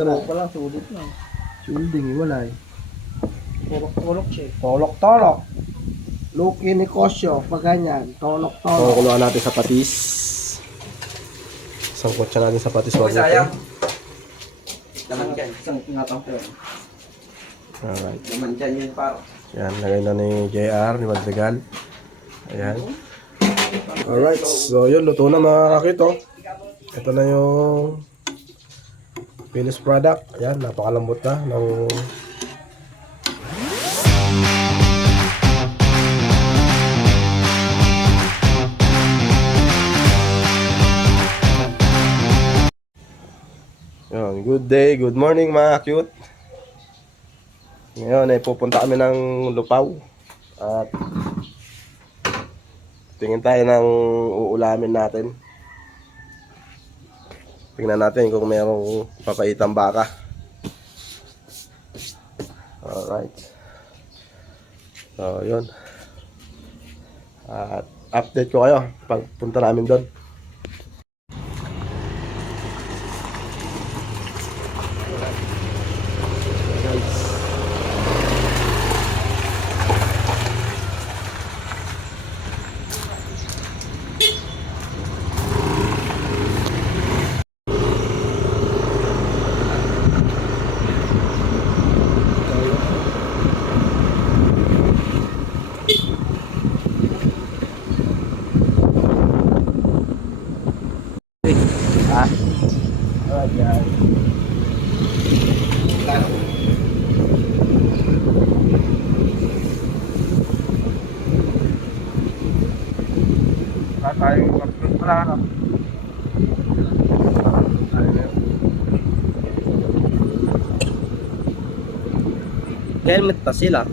Sarap pa lang, sulit lang. Sulding, wala eh. Tulok-tulok siya. Tolok-tolok. Luki ni Kosyo, pag ganyan. Tolok-tolok. Kukuluan natin sa patis. Sangkot siya natin sa patis. Okay, sayang. Laman dyan. Isang tingatang pero. Alright. Laman dyan yun paro. Yan, lagay na ni JR, ni Madrigal. Ayan. Alright, so yun, luto na mga kakito. Ito na yung finished product. Ayan, napakalambot na ng yun, good day, good morning mga cute. Ngayon ay pupunta kami ng Lupaw at tingin tayo ng uulamin natin. Tingnan natin kung mayroong papaitang baka. Alright. So yun. At update ko kayo pagpunta namin doon. Alright guys. Tayong mag-front pala ka. Helmet pa sila.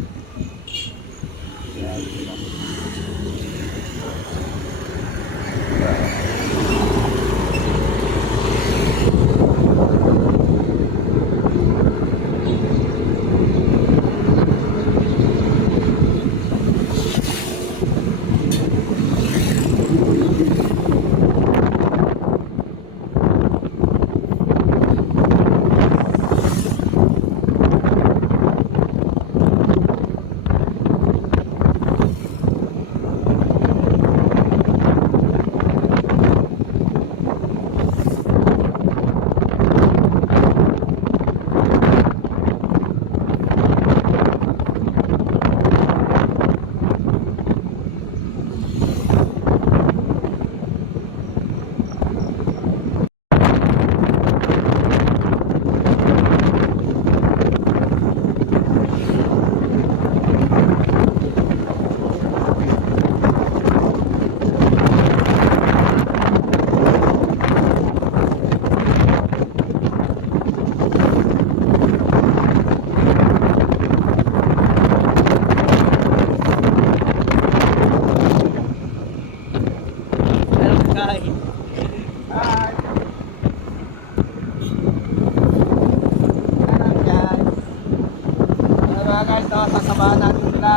Sasamahan natin sila.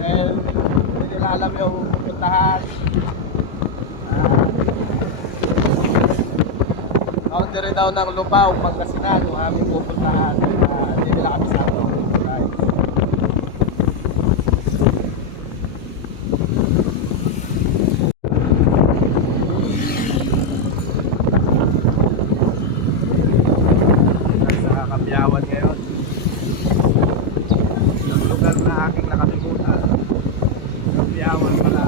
Hindi nila alam yung pupuntahan. Boundary daw ng Lupaw, Pangasinan, yung aming pupuntahan. Hindi nila kami sa ano. Sa Kapiyawan ngayon. Lugar na aking nakalimutan. Kapiyawan pala.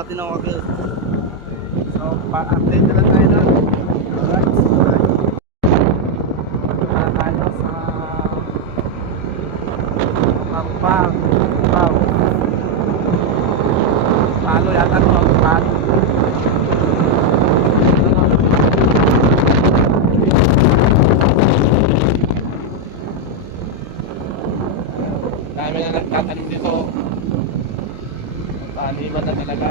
natin ng wagil. So, pa-update na lang tayo na. Alright. Punta na tayo sa pang. Wow. Palo yata ito. Palo. Dami na nagtatanim dito. Paliman na talaga.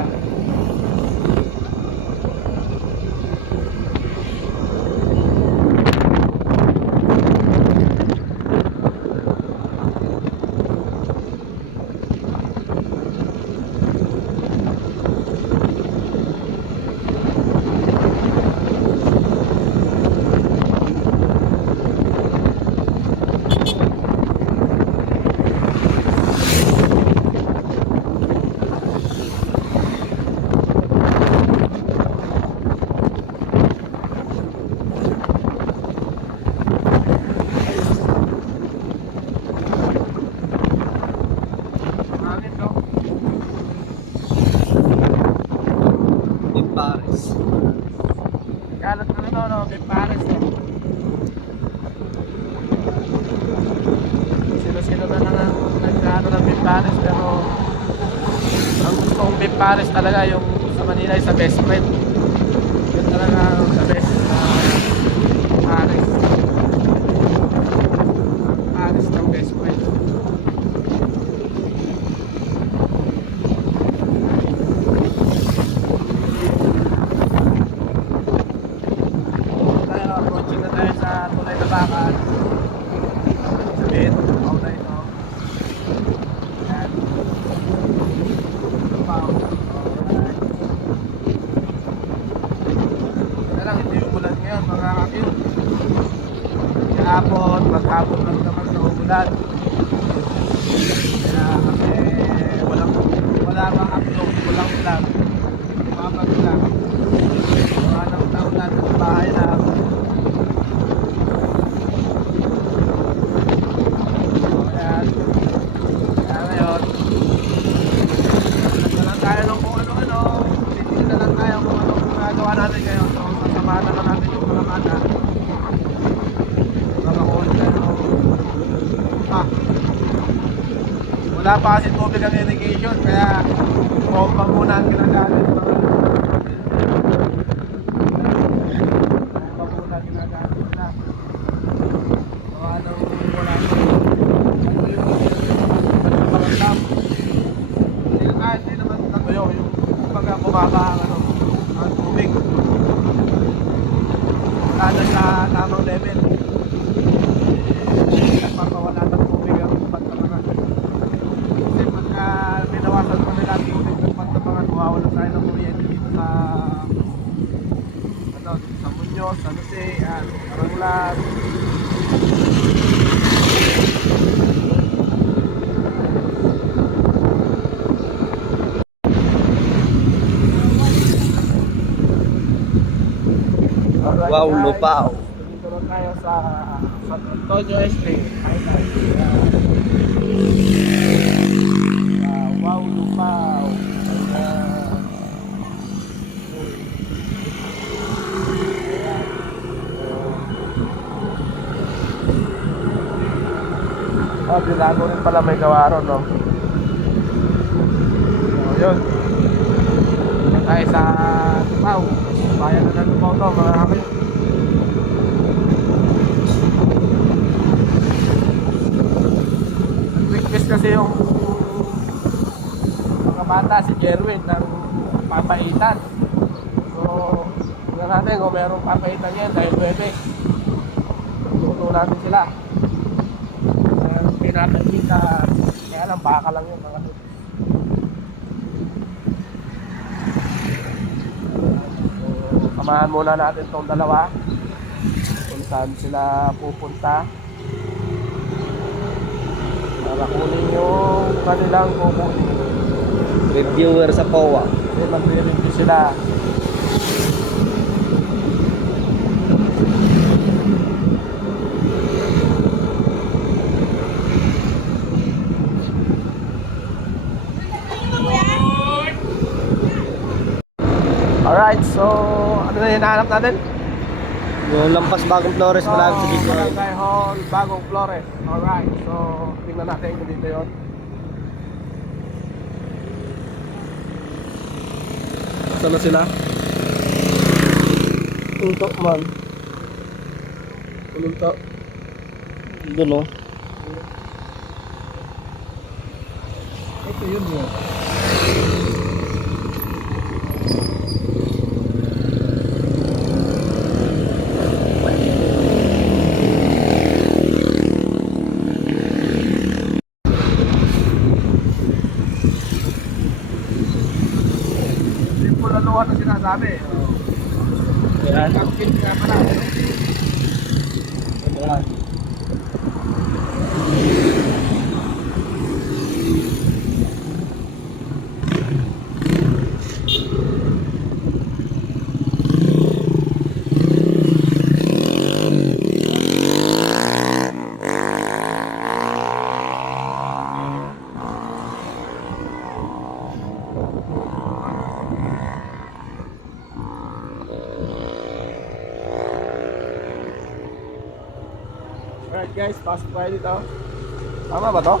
Big Paris. Kalat na ito, no? May pares, no? Sino-sino na lang ang nagkaano ng beef pares, pero ang gusto kong beef pares talaga yung sa Manila ay sa best friend. Yun talaga ang the best pares. Ang pares ng best friend. Tayo, approaching na tayo sa Tulay na Bakal. Sabihin, ako na ito. Yan. Wow. Alright. Kaya lang, hindi umulan ngayon, mga kapil. Kahapon, maghapon lang naman na umulan. Kaya kasi wala bang upload, walang vlog. Mapag lang. Mga nang taon natin sa bahay na ayan. Kaya ngayon, nagdalan tayo ng kung ano-ano. Titigil na lang tayo kung ano ginagawa natin ngayon. So, sasamahan na lang natin yung mga kata. Makakulit tayo. Wala pa kasi tubig ang irrigation, kaya bomba muna ang ginagamit. Bomba muna ang ginagamit na. So, anong wala pa. Ano yung paramdam? Hindi naman natuyo. Yung kumbaga bumaba ang ang tubig. Wala na sa tamang level. Nagpapawala ng tubig ang pantamangan. Kasi pagka binawasan mo nila tubig ng pantamangan, mawawala tayo ng kuryente dito sa sa Muñoz, sa Jose, Aranglan. Alright, Wow, guys. lupaw. Dito na tayo sa San Antonio Estate. Wow, lupaw. Binago rin pala may gawa ron, no? So, yun. Dito tayo sa Lupaw. Bayan na ng Lupaw to, mga kapit. Request kasi yung mga bata, si Jerwin, ng papaitan. So, tignan natin kung merong papaitan yan dahil Webes. Luto natin sila. Pinakakita, kaya lang baka lang yun mga kapit. So, samahan muna natin itong dalawa kung saan sila pupunta para kunin yung kanilang kukunin. Reviewer sa POA. Kasi magre-review sila. Alright, so ano na hinahanap natin? Yung lampas bagong Flores malapit sa dito. Barangay Hall, Bagong Flores. Alright, so tingnan natin kung dito yun. Saan na sila? Untok man. Untok. Doon oh. Ito yun yun. Simple na luha na sinasabi. Yan. Camping nga pala. Yan. Alright guys, pasok tayo dito. Tama ba to?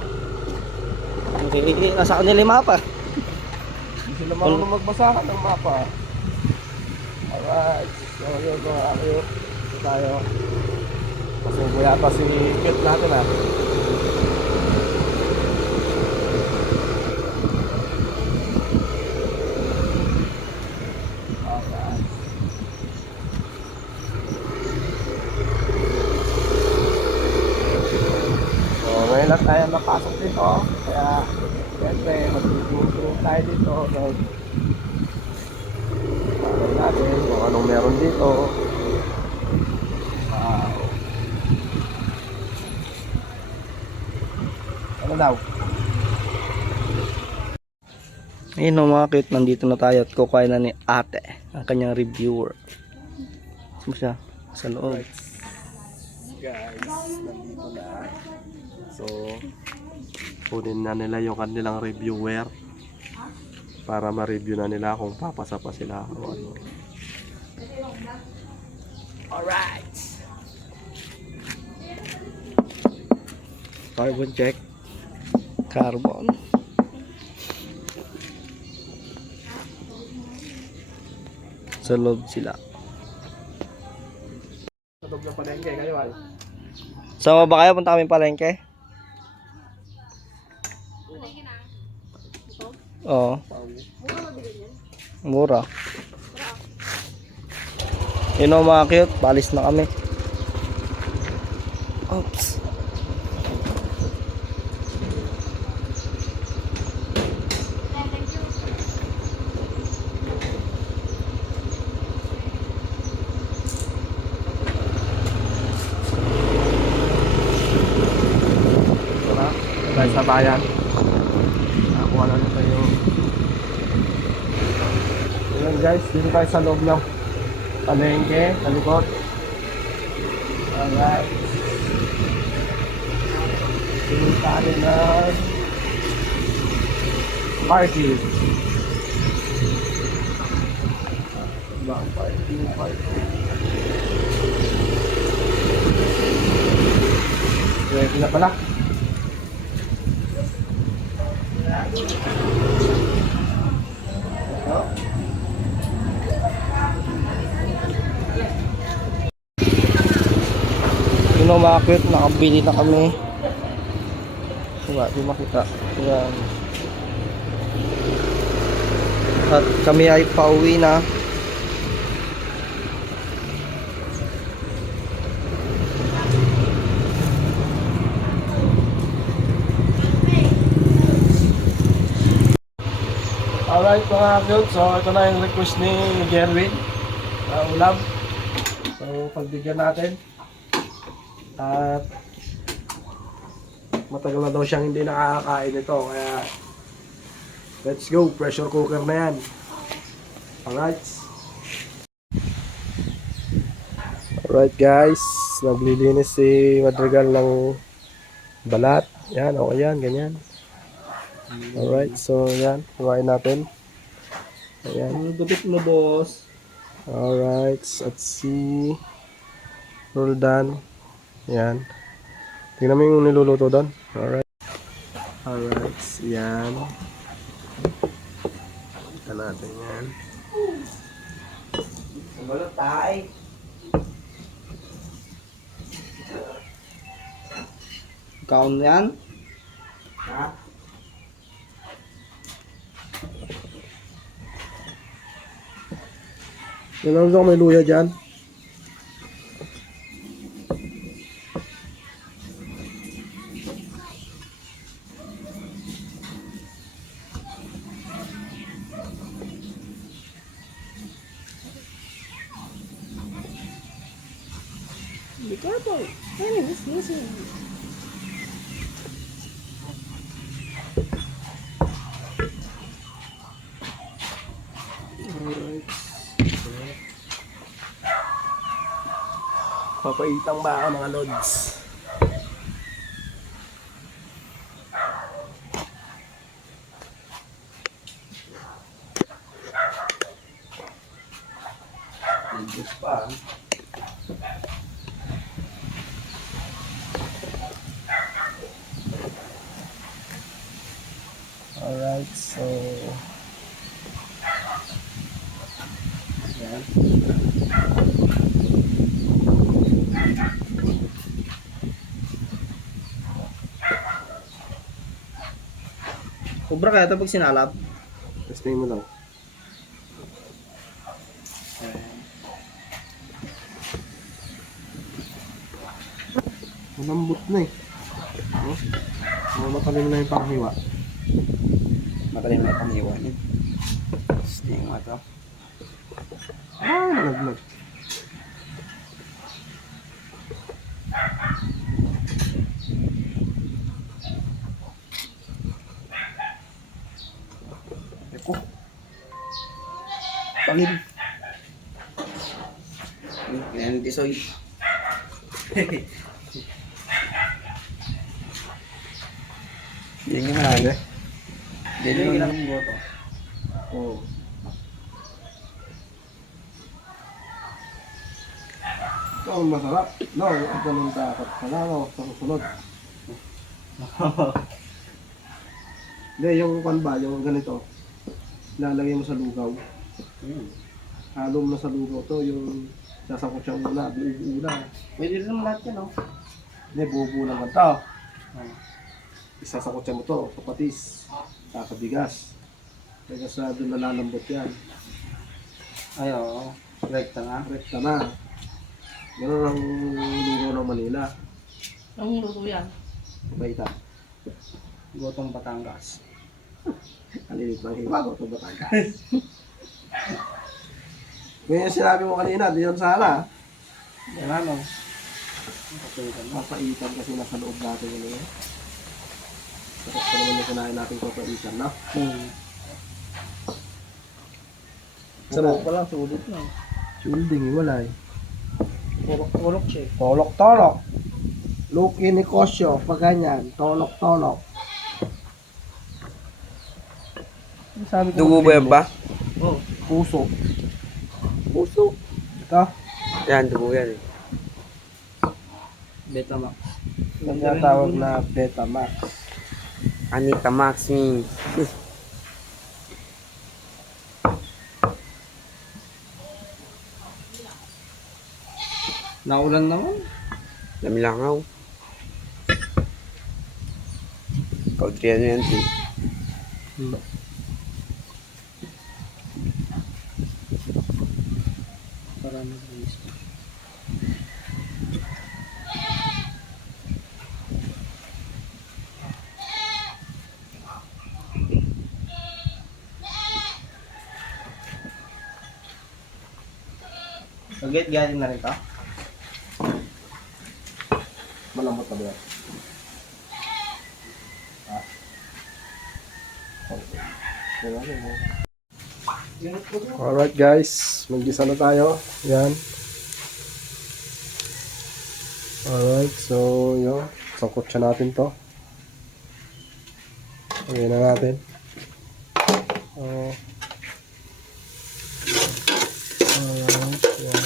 Okay, nasa kanila yung mapa. Hindi sila marunong magbasa ng mapa. Alright, so yun mga ayun. Ito tayo. Pasubo yata si Kit natin ah. Alright. So ngayon lang tayo napasok dito. Kaya siyempre mag-tour tayo dito. So, tingnan natin kung anong meron dito. Wow. Ano daw? Ayun o mga cute, nandito na tayo at kukuha na ni ate, ang kanyang reviewer. Saan siya? Sa loob. Guys, nandito na. So, kunin na nila yung kanilang reviewer para ma-review na nila kung papasa pa sila o ano. Alright! Carbon check. Carbon. Sa loob sila. Natog ng palengke kayo ay. Sama ba kayo? Punta kami palengke? Oo. Mura. Yun o mga cute, balis na kami. Oops. Diba? Tayo sa bayan. Nakuha na tayo. Ayan guys, dito tayo sa loob ng palengke, sa likod. Alright. Dito tayo na parking. Diba? Parking. Ready na pala. Yun o mga cute, nakabili na kami. Diba, di makita. Ayan. At kami ay pauwi na. Alright mga cute, so ito na yung request ni Gerwin na ulam. So pagbigyan natin. At matagal na daw siyang hindi nakakakain ito, kaya let's go, pressure cooker na yan. Alright. Alright guys, naglilinis si Madrigal ng balat. Yan, okay yan, ganyan. Alright, so yan, kumain natin. Ayan. Ang gupit mo, boss. Alright, let's see. Roldan. Yan. Tingnan mo yung niluluto doon. Alright. Alright. Yan. Ito natin yan. Sumalot tayo. Kaon yan. Ha? Tingnan mo may luya dyan. Be careful. Honey, this missing. Alright. Papaitang ba ako mga lods? Nandus pa. Alright, so Yan. Sobra kaya ito pag sinalab. testing mo lang. Malambot na eh. Oh, matalim na yung panghiwa. Matalim na panghiwa niya. Sting mo ito. Ah, nalaglag. Eko. Pangin. Yan tisoy. Hindi nyo malaki. Hindi nyo lang boto. Oh. Ito ang masarap. No, ang ganun takot. Salamat sa susunod. Hindi, yung kan ba, yung ganito. Lalagay mo sa lugaw. Halo mo na sa lugaw to, yung sasakot siya una, buo na. Pwede rin naman lahat yan, no? Hindi, buo lang to. Isasakot siya mo to, sa patis, kakabigas. Kaya sa doon nalalambot yan. Ay, oo. Rekta na. Rekta na. Ganun ang lugaw ng Manila. Ang luto yan. Baita. Gotong Batangas. Kalilit ng hiwa ko ito Batangas. Kaya yung sinabi mo kanina, di yun sana. Yan ano. Papaitan kasi nasa loob natin yun eh. Tapos pa naman yung kinain natin papaitan, no? Sarap pa lang, sulit na. Sulding, wala eh. Pulok-pulok siya. Tolok-tolok. Luki ni Kosyo, pag ganyan. Tolok-tolok. Sabi ko Dugo ba yan ba? Oh, puso. Puso. Ito. Yan, dugo yan eh. Betamax. Yung tinatawag na Betamax. Anita Maxmi. Naulan naman. Lamilangaw. Kaudriyan yan eh. Para mag-release. Agad galing na rin ka? Malambot na ba yan? Alright guys, mag-gisa na tayo. Yan. Alright, so yun. Sangkot siya natin to. Lagay na natin. Alright, yan.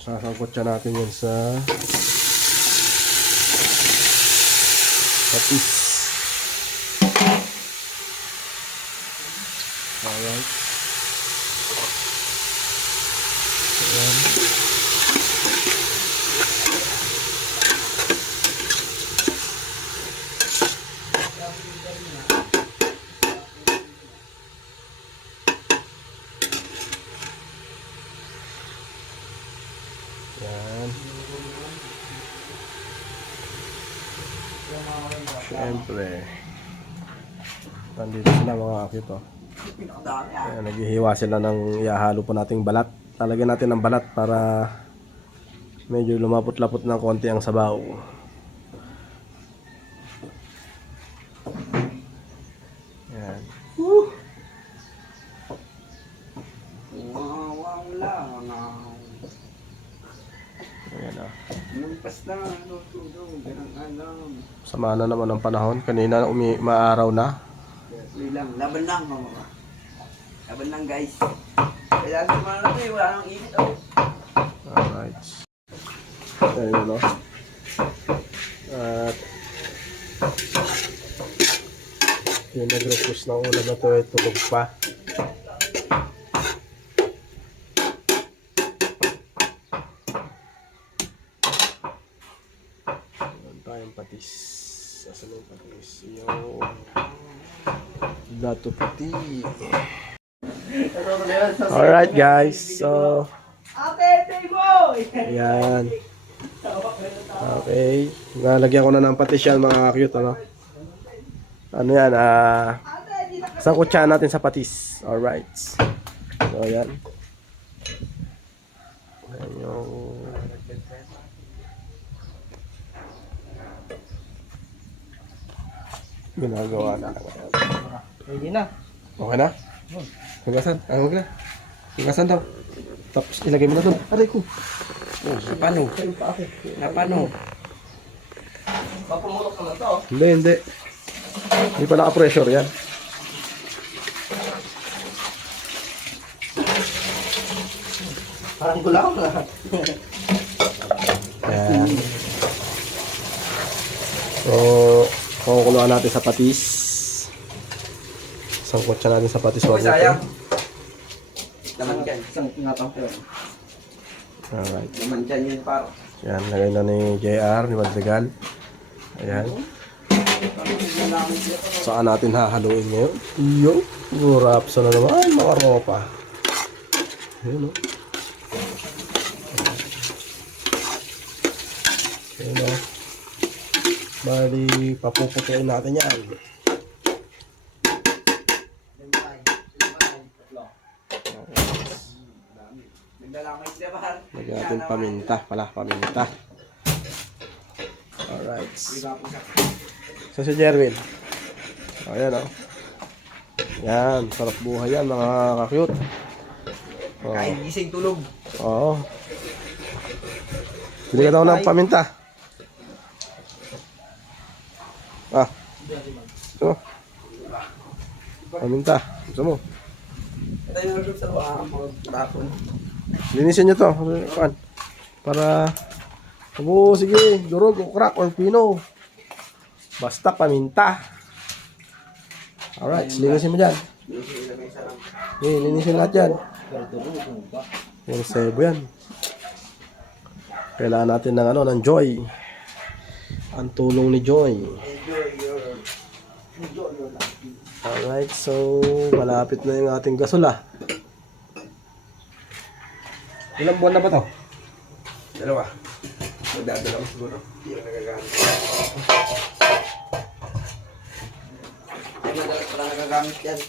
Sasangkot siya natin yan sa patis. Alright. Ayan. Yan. Siyempre. Nandito sila mga akito. Ayan, naghihiwa sila ng ihahalo po nating balat. Talagyan natin ng balat para medyo lumapot-lapot ng konti ang sabaw. Yan. Wow lang. Ayan o. Lumpas na. Ganang alam. Sama na naman ang panahon. Kanina maaraw na. Lang. Laban lang mga. Laban lang guys. Kaya naman lang eh. Wala nang init oh. Alright. Ayan o. At yung nag-request ng ulam na ito ay tulog pa. Meron tayong patis. Saan yung patis? Yung dato puti. Alright guys. So ayan. Okay. Nalagyan ko na ng patis yan mga cute. Ano yan? Sangkutsahan natin sa patis. Alright. So ayan. Ayan yung ginagawa na. Hindi na. Okay na? Hugasan. Huwag na. Hugasan daw. Tapos ilagay mo na doon. Aray ko. Oh, napano? Napano? Papumulok naman to. Hindi, hindi. Hindi pa naka-pressure yan. Parang gulaw na. Ayan. So, kukuluan natin sa patis. Sangkot siya natin sa patis. Huwag sayang. Laman dyan. Isang tinatang ko. Alright. Laman dyan yun paro. Yan, lagay na ni JR, ni Madrigal. Ayan. Saan natin hahaluin ngayon? Iyo. Rapsa na naman. Ay, mga ropa. Ayan o. Ayan o. Bali, papuputuin natin yan. Lagyan natin paminta pala, paminta. Alright. So si Jerwin. Ayan o. Yan, sarap buhay yan mga ka-cute. Oh. Kain gising tulog. Oo. Bili ka daw ng paminta. Ito. Paminta. Gusto mo? Ito yung nalulog sa bakon. Linisin nyo to. Para sige, durog o crack or pino. Basta paminta. Alright, linisin mo dyan. Okay, linisin lahat yan. Yung sebo yan. Kailangan natin ng ng Joy. Ang tulong ni Joy. Alright, so malapit na yung ating gasol. Ilang buwan na ba to? Dalawa. Magdadalawa siguro. Hindi na nagagamit. Ay, madalas pala nagagamit yan.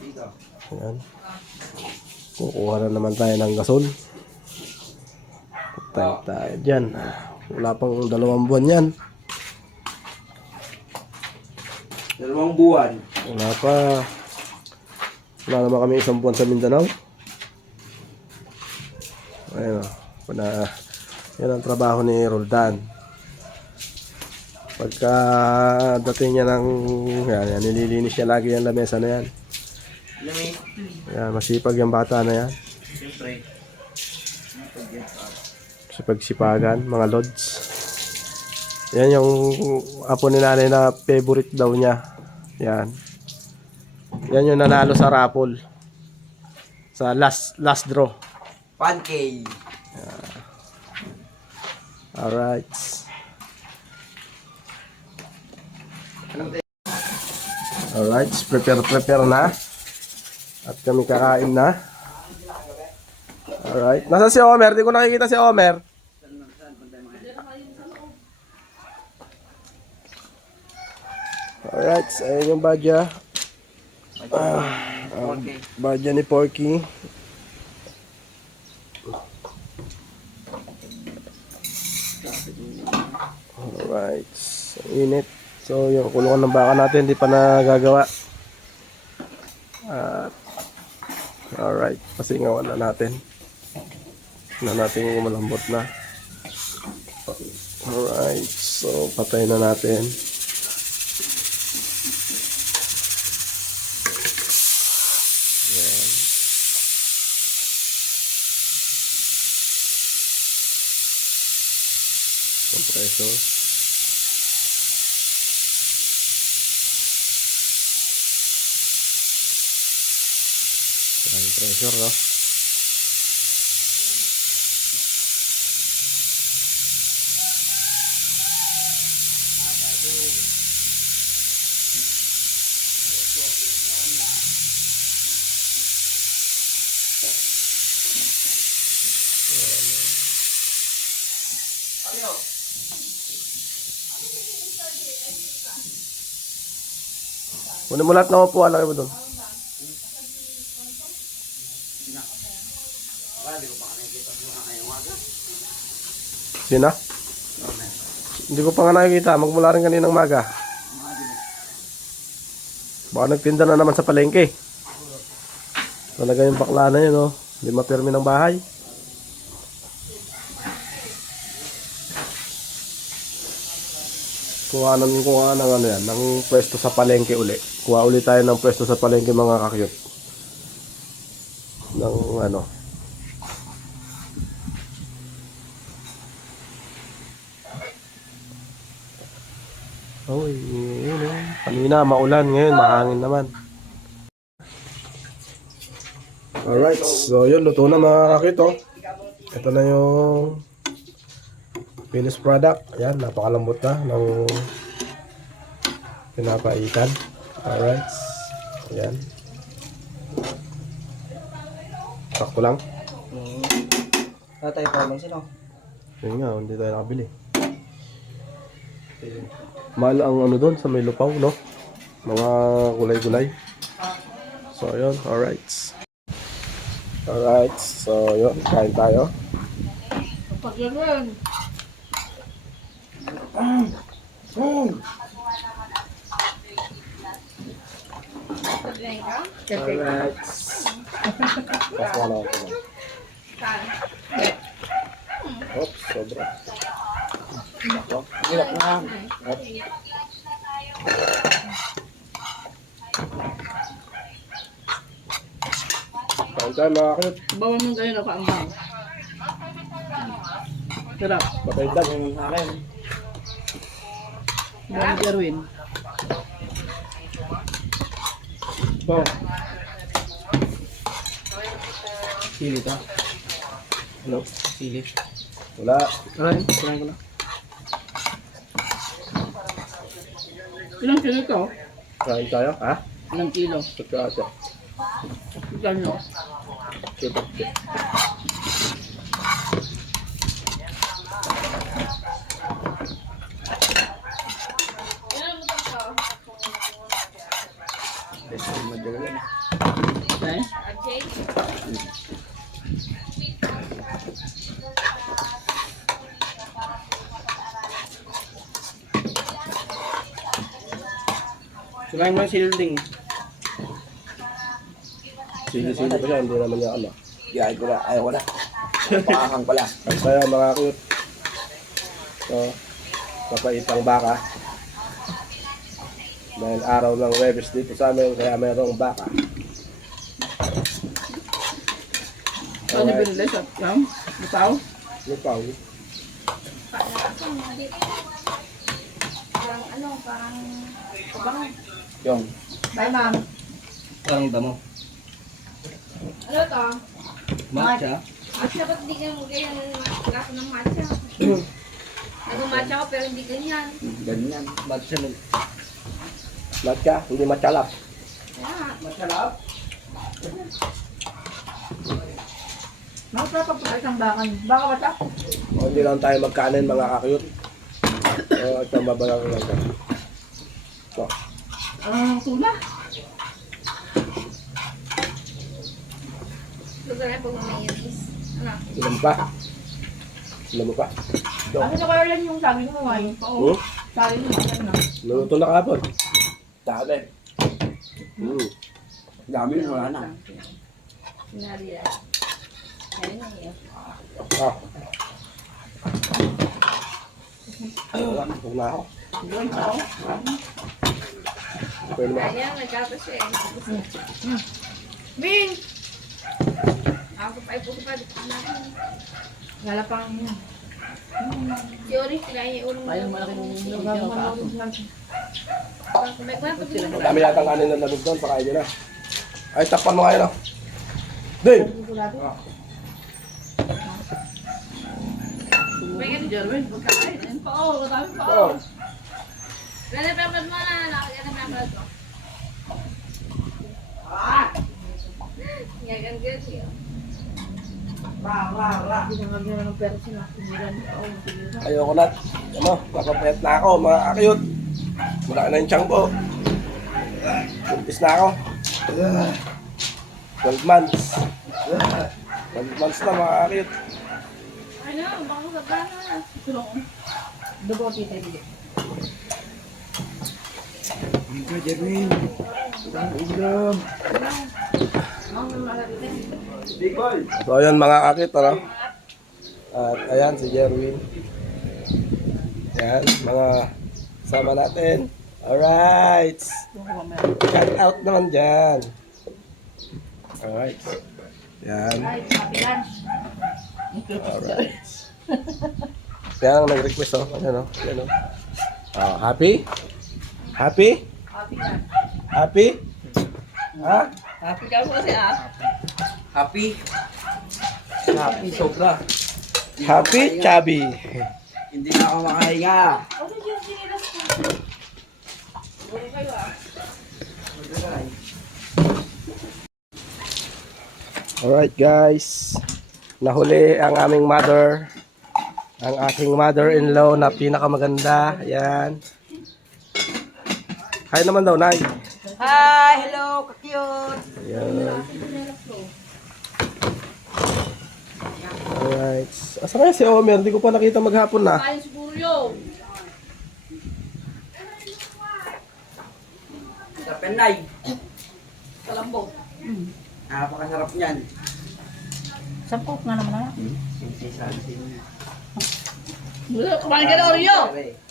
Dito. Ayan. Kukuha na naman tayo ng gasol. Tayo dyan. Wala pang 2 buwan yan. 2 buwan. Wala pa. Wala naman kami 1 buwan sa Mindanao. Ayun o. Yan ang trabaho ni Roldan. Pagka dating niya ng yan, nililinis niya lagi yung lamesa na yan. Yan, masipag yung bata na yan. Siyempre. sa pagsipagan, mga lods. Yan yung apo ni nanay na favorite daw niya. Yan. Yan yung nanalo sa raffle. Sa last draw. 1K. Alright. Alright, prepare na. At kami kakain na. Alright. Nasa si Omer? Di ko nakikita si Omer. Alright, ayun yung badya. Badya ni Porky. Alright. Init. So, yung kulungan ng baka natin, hindi pa nagagawa. Alright. Pasingawan na natin. Na natin malambot na. Alright. So, patay na natin. Yan. Compressor. Yan, pressure, no? Kunin mo lahat ng upuan, lagay mo doon. Sina? Hindi ko pa nga nakikita. Magmula rin kaninang maga. Baka nagtinda na naman sa palengke. Talaga yung bakla na yun, oh. Hindi mapirmi ng bahay. Kuha ng ano yan, ng pwesto sa palengke uli. Kuha uli tayo ng pwesto sa palengke, mga kakyut. Ng ano. Uy, yun eh. Kanina maulan, ngayon mahangin naman. Alright, so yun, luto na mga kakit, oh. Ito na yung finished product. Ayan, napakalambot na ng pinapaitan. Alright. Ayan. Sakto lang. Tatay pa lang sino? Yun nga, hindi tayo nakabili. Mahal ang ano doon sa may lupaw, no? Mga gulay-gulay. So, yun. Alright. Alright. So, yun. Kain tayo. Paglaruan. Alright. Pasok na ako na. Oops, sobra. Hirap na. Kain tayo mga kakit. Bawa mo tayo na kaambang. Sarap. Patay dag. Yung akin. Bawa Erwin. Po. Sili to. Ano? Sili. Wala. Ay, try ko na. Ilang kilo to? Kain tayo. Ha? Ilang kilo? Pagkasa. Ilan nyo? Super. Okay. Sumayin mo yung silding. Sige-sige pa siya. Hindi naman niya ano. Ayaw ko na. Pakakang pala. Kain tayo mga kakit. So, papaitang baka. Dahil araw ng Webes dito sa amin, kaya mayroong baka. Ano binili sa yung? Butaw? Lupaw. Parang ano, parang... Kabang. Yung, Bye, ma'am. parang damo. Ano to? Matcha. Matcha, ba't di ka mo ganyan kaso ng matcha? Nag-matcha ko pero hindi ganyan. Ganyan. Matcha lang. Matcha, hindi matchalap. Kaya, Masarap. masarap pag isang bakan. Baka ba ito? O, hindi lang tayo magkanin mga kakiyot. O, ito mabalang lang ka. So, Tuna. Gusto na pag mayonnaise. Ano? ilan pa? Ilan mo pa? Ano na kaya lang yung sabi mo ngayon? Oo. Hmm? Sabi mo ano? Luluto na kapon. Dami. Dami na wala na. Sinari yan. Ayun na yun. Ah. Wala, huwag na ako. Doon ako. Pwede mo. Ayan, nagkapos siya eh. Min! Ako pa iputo pa dito natin. Wala pang yan. Si Ori, kinain niya ulo mo. Ayun, malaking Dami yata ang kanin na lamig doon, pakain nyo na. Ay, takpan mo kayo na. Dave! May ganun, Jerwin. Pagkakain. Ayun pa, oh. Matami pa, Oh. oh. Ganda pepad mo na. Nakaganda pepad ko. Ngayon, good yun. Ayoko na. Ano, papapayat na ako, mga kakiyot. Malaki na yung tiyan ko. Buntis na ako. 12 months. 12 months na mga kakiyot. Ano, baka sa gana. Tulong. Dugo, tita, hindi. Ika, Jerwin. Ang ulam. Ang malapit. Big boy. So ayan mga kakiyot, ano? At ayan si Jerwin. Ayan, mga sama natin. Alright. Shout out naman dyan. Alright. Yan. Ay, happy lunch. Alright. Kaya ang nag-request, oh. Ayan, oh. Ayan, oh. Oh, happy? Happy? Happy lunch. Happy? Ha? Happy ka mo kasi Happy. Happy sobra. Happy, chubby. Hindi na ako makahinga. Ano yung sinilas ko? Buro kayo Alright, guys. Nahuli ang aming mother. Ang aking mother-in-law na pinakamaganda. Ayan. Hi naman daw, Nay. Hi, hello, ka-cute. Ayan. Alright. Asa kaya si Omer? Hindi ko pa nakita maghapon na. Kain siguro yun. Sa Penay. Kalambot. Napakasarap niyan. Sampok nga naman na. Kumain ka na Oreo.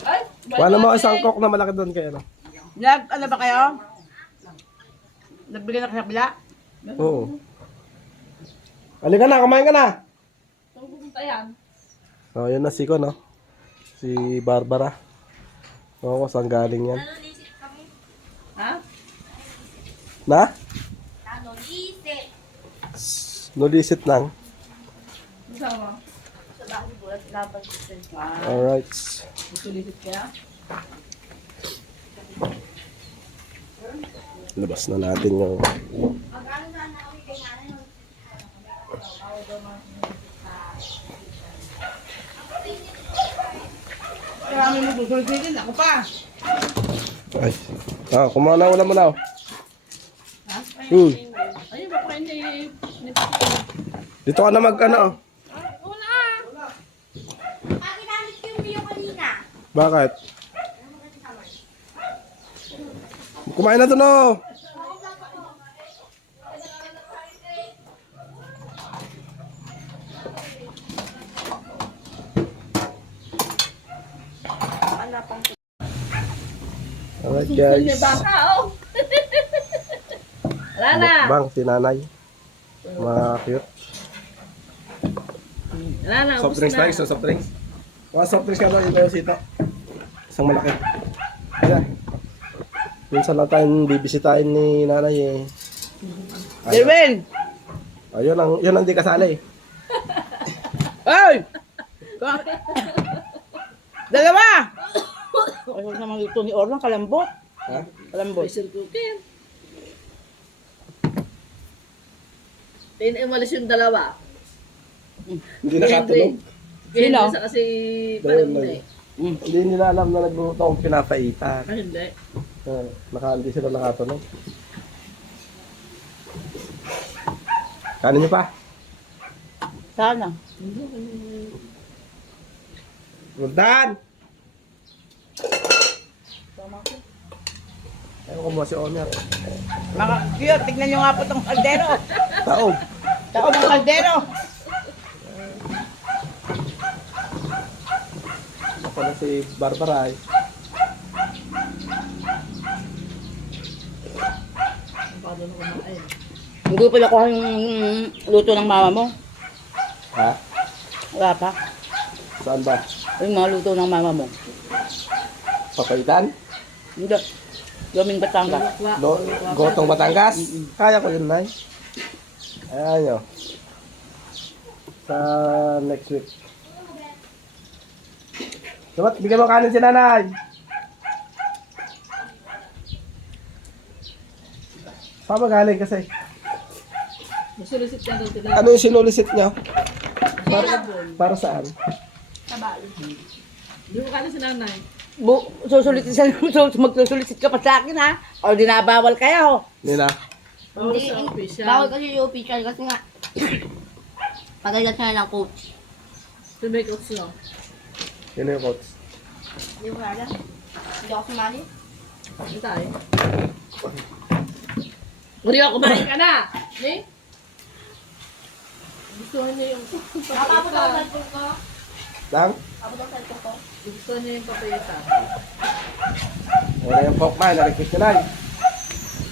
Ay, Wala mo isang coke na malaki doon kayo. No? Ano ba kayo? Nagbigay na kayo sa kabila? Oo. Halika na, kumain ka na. saan pupunta yan? So, yun na si Ko, no? Si Barbara. Oo, saan galing yan? Ha? Na? Nanolisip. Nulisit lang. Sama. Sa dahil bulat labag. Alright. Sulisit kaya? Labas na natin yung... Marami mo tutuloy ako pa. Ay. Kumain na, wala mo na. Ayun, baka hindi. Dito ka na mag-ano. Una! Ginamit ko yung video kanina. Bakit? Kumain na to, no? Alright, May guys. baka, oh! Wala na! Mukbang si nanay. Mga cute. Wala na, Soft ubos drinks na. na, soft drinks. Mga soft drinks ka daw, ito yung sito. Isang malaki. Ayan. Minsan lang tayong bibisitahin ni nanay eh. Derwin! Oh, yun ang di kasali. Ay! Dalawa! Ay, huwag naman ito ni Orlan, kalambot. Ha? Kalambot. Pressure cooker. Umalis yung dalawa. Hindi nakatulog. Sino? Isa kasi Dahil parang na eh. Hindi nila alam na nagluto akong pinapaitan. Ah, hindi. Hindi sila nakatulog. Kanin niyo pa? Sana. Rundan! Ayaw ko mo si Omer. Mga cute, tignan nyo nga po itong kaldero. Taog. Taob ng kaldero. Ako na si Barbara eh. Paano na kumain? Hindi pa nakuha yung luto ng mama mo. Ha? Wala pa. Saan ba? Yung mga luto ng mama mo. Papaitan? Hindi. Gaming Batangas. Gotong Batangas? Kaya ko yun, Nay. Ayan nyo. Sa next week. Dapat, bigyan mo kanin si nanay. Saan ba galing kasi? Masulisit ka doon sila. Ano yung sinulisit nyo? Para saan? Hindi mo kala si nanay. Magsusulisit ka pa sa akin ha. O dinabawal kayo. Nina? Bawal sa official. Bawal kasi yung official kasi nga. Pagagat na ng coach. Ito may coach no? Sino yung coach? Hindi ko alam. Hindi ako sumali. Ito tayo. Uriyo, kumain ka na! Eh? Gusto niya yung Nakapapot ako sa cellphone ko. Lang? Kapot ako sa cellphone ko. gusto niya yung papayata. Wala yung coke man, na-request nyo na.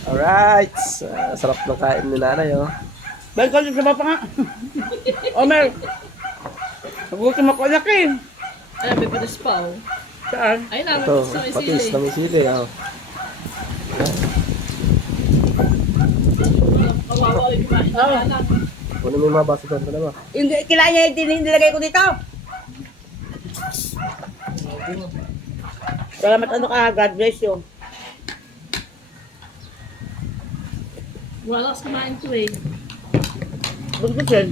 Alright. Sarap ng kain ni nanay, oh. Dahil ko sa bata nga. Omer. Nagutom ako anak eh. Ay, may patis pa oh. Saan? Ay, namin Ito, sa may patis sili. na may sili, oh. Kawawa yung kumain na anak. Kunin mo yung mga baso doon, dalawa. Hindi, kailangan niya yung nilagay ko dito. Salamat ano ka, God bless you. Wala kasi kumain to eh. Buntos yan.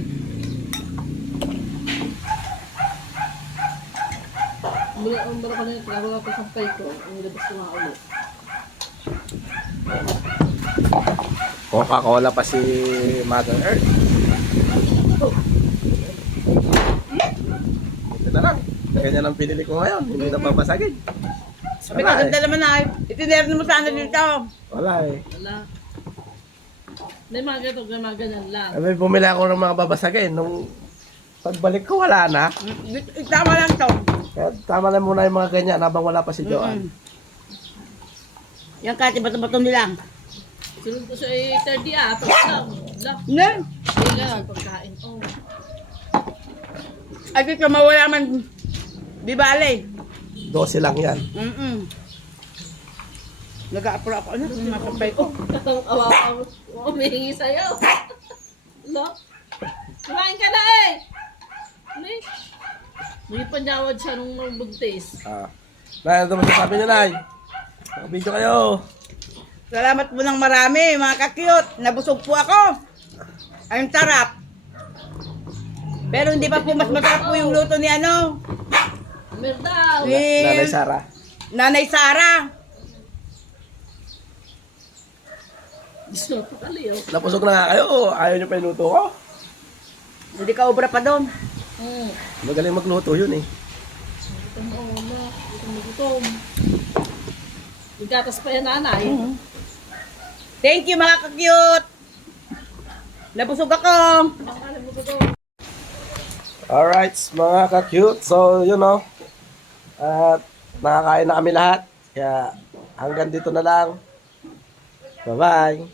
Ang bala ka na yung trabaho ko sa pay ko. Ang labas ko nga ulit. Coca-Cola pa si Mother Earth. Ito na lang. Ganyan ang pinili ko ngayon. Hindi na papasagin. Sabi ka, ganda naman na. Itinerno mo sana dito. Wala eh. Wala. May mga ganito, may mga ganyan lang. May bumili ako ng mga babasagin. Nung pagbalik ko, wala na. Tama lang to. Kaya tama na muna yung mga ganyan habang wala pa si Joanne. Yan kati bato-bato nila. Sunod ko siya eh, 30 Tapos lang. Lang. Ne? Hindi lang. Pagkain. Oh. Ay, kung mawala man, di bale. 12 lang yan. Nag-a-apro ako. Ano? Mapapay ko. Awawa mo. Humihingi sa'yo. Lo? Kumain ka na eh! Ano eh? May panyawad siya nung nagbugtis. Nay, ano naman sasabi niyo, Nay? Video kayo. Salamat po ng marami, mga ka-cute. Nabusog po ako. Ang sarap. Pero hindi pa po mas masarap po yung luto ni ano. Merdaw! Ni Nanay Sara. Nanay Sara. Gusto ko kaliw. Napusog na nga kayo. Ayaw niyo pa yung luto ko. Hindi ka obra pa doon. Magaling magluto yun eh. Gutom mo, ano? Gutom. Nagkatas pa yan, nanay. Thank you, mga ka-cute. Nabusog ako. Alright, mga ka-cute. So, yun o. At nakakain na kami lahat. Kaya hanggang dito na lang. Bye-bye.